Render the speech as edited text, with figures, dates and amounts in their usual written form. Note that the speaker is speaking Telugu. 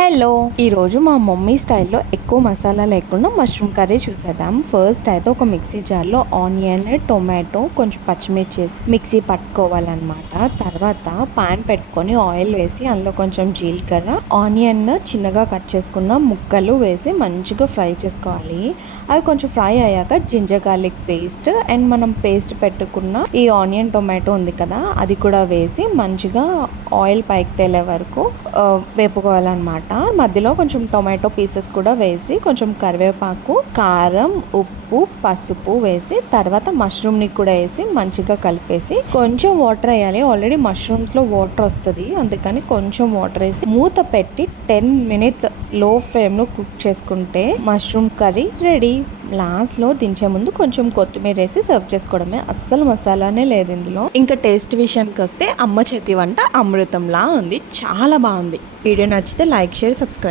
హలో, ఈరోజు మా మమ్మీ స్టైల్లో ఎక్కువ మసాలా లేకుండా మష్రూమ్ కర్రీ చూసేద్దాం. ఫస్ట్ అయితే ఒక మిక్సీ జార్లో ఆనియన్, టొమాటో, కొంచెం పచ్చిమిర్చి వేసి మిక్సీ పట్టుకోవాలన్నమాట. తర్వాత పాన్ పెట్టుకొని ఆయిల్ వేసి అందులో కొంచెం జీలకర్ర, ఆనియన్ చిన్నగా కట్ చేసుకున్న ముక్కలు వేసి మంచిగా ఫ్రై చేసుకోవాలి. అవి కొంచెం ఫ్రై అయ్యాక జింజర్ గార్లిక్ పేస్ట్ అండ్ మనం పేస్ట్ పెట్టుకున్న ఈ ఆనియన్ టొమాటో ఉంది కదా, అది కూడా వేసి మంచిగా ఆయిల్ పైకి తేలే వరకు వేపుకోవాలన్నమాట. మధ్యలో కొంచెం టొమాటో పీసెస్ కూడా వేసి కొంచెం కరివేపాకు, కారం, ఉప్పు, పసుపు వేసి తర్వాత మష్రూమ్ని కూడా వేసి మంచిగా కలిపేసి కొంచెం వాటర్ వేయాలి. ఆల్రెడీ మష్రూమ్స్లో వాటర్ వస్తుంది, అందుకని కొంచెం వాటర్ వేసి మూత పెట్టి 10 minutes లో ఫ్లేమ్లో కుక్ చేసుకుంటే మష్రూమ్ కర్రీ రెడీ. లాస్ట్లో దించే ముందు కొంచెం కొత్తిమీర వేసి సర్వ్ చేసుకోవడమే. అస్సలు మసాలానే లేదు ఇందులో. ఇంకా టేస్ట్ విషయానికి వస్తే అమ్మ చేతి వంట అమృతంలా ఉంది, చాలా బాగుంది. వీడియో నచ్చితే లైక్, షేర్, సబ్స్క్రైబ్.